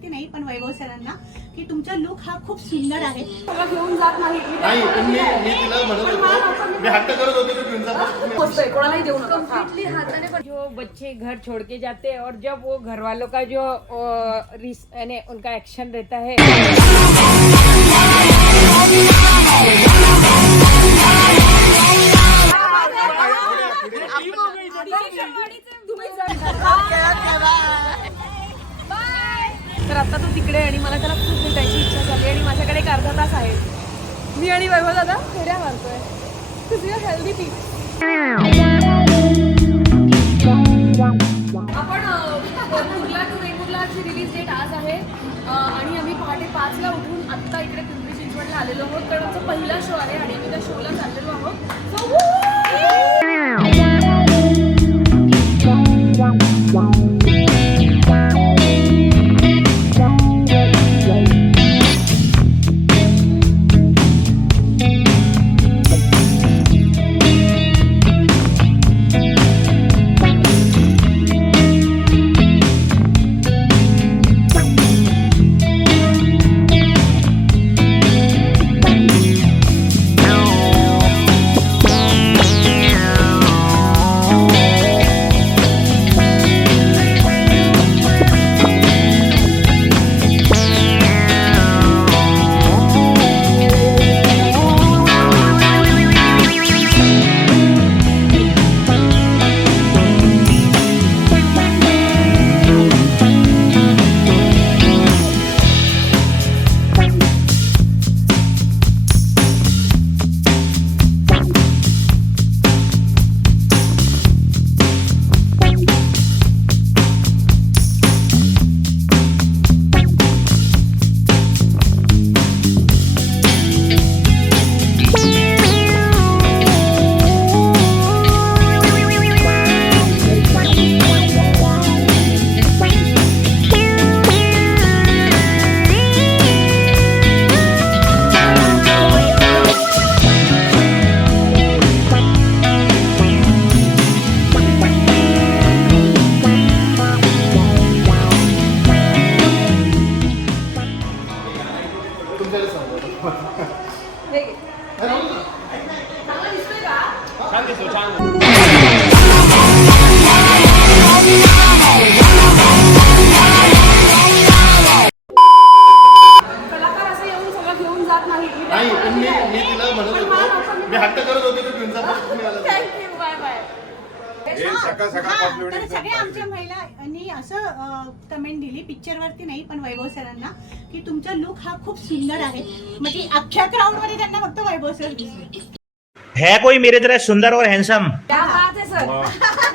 वरती नाही पण वैभव सरांना की तुमचा लुक हा खूप सुंदर आहे. घेऊन जात नाही. नाही पण मी मी तिला म्हणत होतो. मी हट्ट करत होतो की ट्विनचा पोचतोय कोणालाही देऊ नका. कम्प्लीटली हाताने पण जो बच्चे घर छोड़ के जाते हैं और जब वो घर वालों का जो रिस- यानी उनका एक्शन रहता है वैभव दादा फेऱ्या मारतोय. तुझी हेल्दी टी आपण अ, टू वेंगुर्लाची रिलीज डेट आज आहे. आणि आम्ही पहाटे पाचला उठून आत्ता इकडे पिंपरी चिंचवडला आलेलो आहोत. कारण आमचा पहिला शो आहे आणि आम्ही त्या शोला चाललेलो आहोत. असं कमेंट दिली. पिक्चर वरती नाही पण वैभव सरांना की तुमचा लुक हा खूप सुंदर आहे. म्हणजे अख्ख्या क्राऊडमध्ये त्यांना फक्त वैभव सर दिसले. है कोई मेरे तरह सुंदर और हैंडसम क्या बात है सर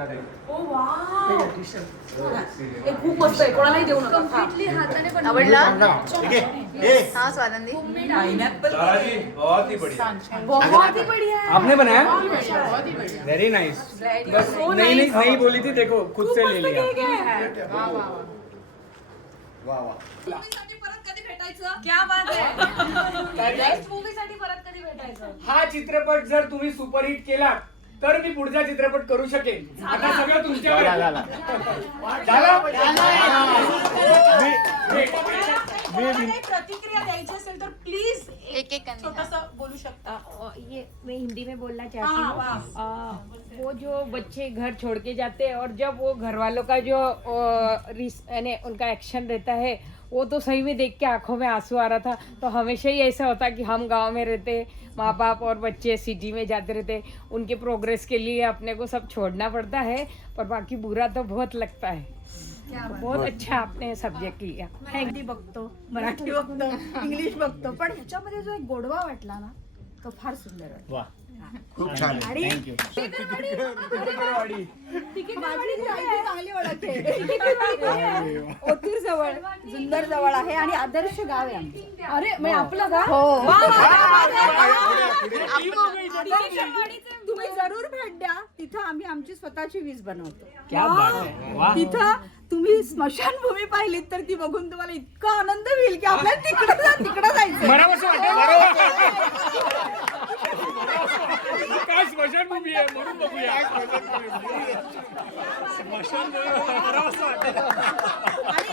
ओ वाव. हे खूप मस्त आहे. कोणालाही देऊ नका. कम्प्लीटली हाताने पण आवडला? ठीक आहे. ए हा स्वानंदी. बहुत ही बढ़िया. है आपने बनाया? वेरी नाइस बस So नहीं नहीं nice. नहीं बोली थी देखो खुद खूप से ले मस्त लिया. केक आहे. वा वा मूवीसाठी परत कधी भेटायचं? क्या बात आहे. नेक्स्ट मूवीसाठी परत कधी भेटायचं? हा चित्रपट जर तुम्ही सुपरहिट केला तर मी पुढचा चित्रपट करू शकेन आता सगळं तुमच्यावर आहे. झालं प्लीज एक एक करने छोटस बोलू शकता? ये मैं हिंदी में बोलना चाहती हाँ, हूँ। वो जो बच्चे घर छोड़ के जाते हैं और जब वो घर वालों का जो यानी उनका एक्शन रहता है वो तो सही में देख के आँखों में आँसू आ रहा था। तो हमेशा ही ऐसा होता कि हम गाँव में रहते माँ बाप और बच्चे सिटी में जाते रहते उनके प्रोग्रेस के लिए अपने को सब छोड़ना पड़ता है पर बाकी बुरा तो बहुत लगता है। बहुत अच्छा आपने सब्जेक्ट लिया हिंदी बघतो मराठी बघतो इंग्लिश बघतो. पण ह्याच्यामध्ये जो एक गोडवा वाटला ना तो फार सुंदर वाटला. वाह. खूप छान. ओतूर जवळ जुन्नर जवळ आहे आणि आदर्श गाव आहे अरे मग आपला का हो. तुम्ही जरूर भेट द्या. तिथं आम्ही आमची स्वतःची वीज बनवतो. क्या बात आहे. वा. तिथं तुम्ही स्मशानभूमी पाहिलीत तर ती बघून तुम्हाला इतका आनंद होईल की आपल्याला तिकडे जा तिकडे जायचं मला कसं वाटतं? काय स्मशानभूमी आहे म्हणून बघूया. अं,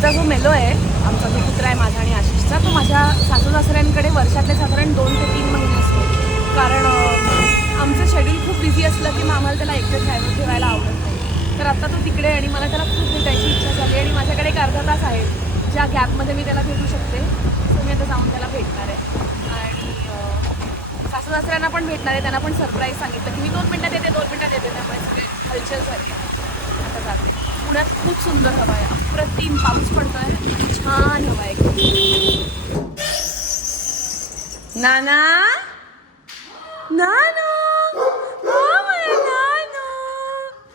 आमचा जो मेलो आहे आमचा जो कुत्रा आहे माझा आणि आशिषचा तो माझ्या सासू सासऱ्यांकडे वर्षातले साधारण दोन ते तीन महिने असतो. कारण आमचं शेड्यूल खूप बिझी असलं की मग आम्हाला त्याला एकटं ड्रायव्हर ठेवायला आवडत नाही. तर आता तो तिकडे आहे आणि मला त्याला खूप भेटायची इच्छा झाली आणि माझ्याकडे एक अर्धा तास आहे ज्या गॅपमध्ये मी त्याला भेटू शकते. सो मी आता जाऊन त्याला भेटणार आहे. आणि सासू सासऱ्यांना पण भेटणार आहे त्यांना पण सरप्राईज सांगितलं की मी दोन मिनटात येते दोन मिनटात येते त्यामुळे सगळे हलचल झाली आता जाते. पुण्यात खूप सुंदर हवा आहे. अप्रतिम पाऊस पडतोय. छान हवा आहे. नाना? नाना? हो माझा नाना.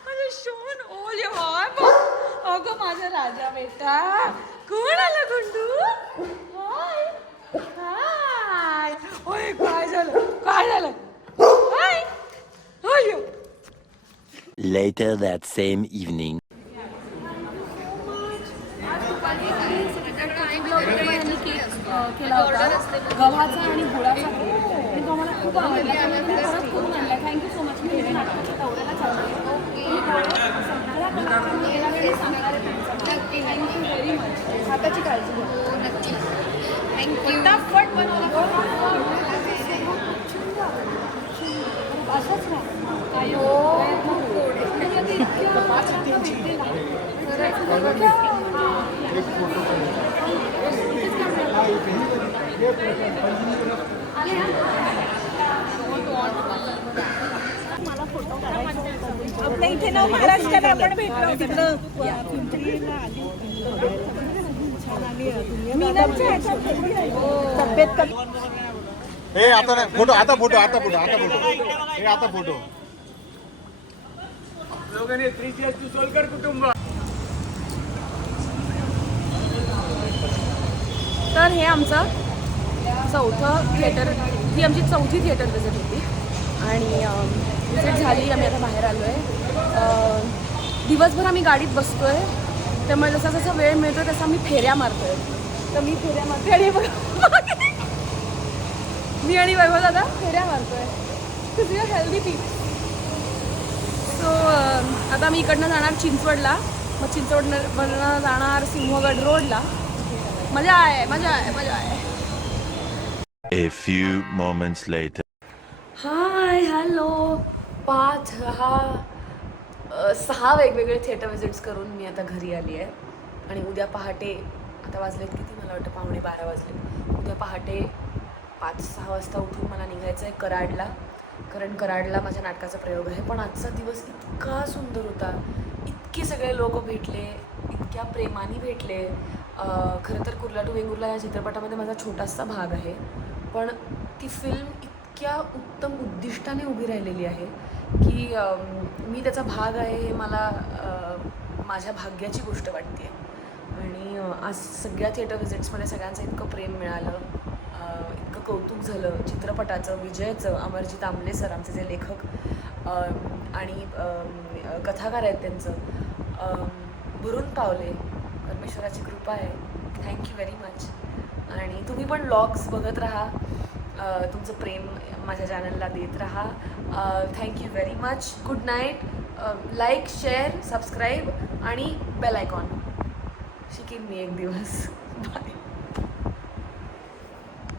माझा शोन ओल हाय बघ अगं माझा राजा बेटा. कोण आला गुंडू? हाय. हाय. ओय काय झालं? काय झालं? हाय. अयो Later that same evening. केला होता. गव्हाचा आणि गुळाचा आणि तो मला खूप आवडला. त्यामुळे मी परत करून आणला. थँक्यू सो मच मी नाटकाच्या दौऱ्याला थँक्यू व्हेरी मच हाताची काळजी घ्या फटाफट बनवला. असंच नाही खूप गोड आहे. भेटलेला. आपल्या इथे ना महाराष्ट्रात आपण भेटलो तिकडं तब्येत हे आता नाही फोटो आता फोटो आता फोटो आता फोटो. हे आता फोटो. दोघांनी थ्री एस सोलकर कुटुंब. तर हे आमचं चौथं थिएटर ही आमची चौथी थिएटर विजिट होती. आणि विजिट झाली आम्ही आता बाहेर आलो आहे दिवसभर आम्ही गाडीत बसतो आहे त्यामुळे जसा जसा वेळ मिळतो तसा आम्ही फेऱ्या मारतो आहे तर मी फेऱ्या मारते आणि मी आणि वैभव दादा फेऱ्या मारतो आहे तुझी हेल्दी पी सो आता मी इकडनं जाणार चिंचवडला. मग चिंचवडनं जाणार सिंहगड रोडला. मजा आहे मजा आहे मजा आहे. A few moments later. Hi hello पाच हा अ, सहा वेगवेगळे थिएटर विजिट्स करून मी आता घरी आली आहे. आणि उद्या पहाटे आता वाजलेत किती मला वाटतं पावणे बारा वाजले उद्या पहाटे पाच सहा वाजता उठून मला निघायचं आहे कराडला. कारण कराडला माझ्या नाटकाचा प्रयोग आहे. पण आजचा दिवस इतका सुंदर होता. इतके सगळे लोक भेटले इतक्या प्रेमाने भेटले. खरं तर कुर्ला टू वेंगुर्ला या चित्रपटामध्ये माझा छोटासा भाग आहे. पण ती फिल्म इतक्या उत्तम उद्दिष्टाने उभी राहिलेली आहे की मी त्याचा भाग आहे हे मला माझ्या भाग्याची गोष्ट वाटते आणि आज सगळ्या थिएटर विजिट्समध्ये सगळ्यांचं इतकं प्रेम मिळालं. इतकं कौतुक झालं चित्रपटाचं विजयचं अमरजीत आंबले सर आमचे जे लेखक आणि कथाकार आहेत त्यांचं. भरून पावले. ईश्वराची कृपा आहे. थँक्यू व्हेरी मच आणि तुम्ही पण व्लॉग्स बघत राहा. तुमचं प्रेम माझ्या चॅनलला देत राहा. Thank you very much good night like share subscribe आणि बेल आयकॉन शिकेन मी एक दिवस. बाय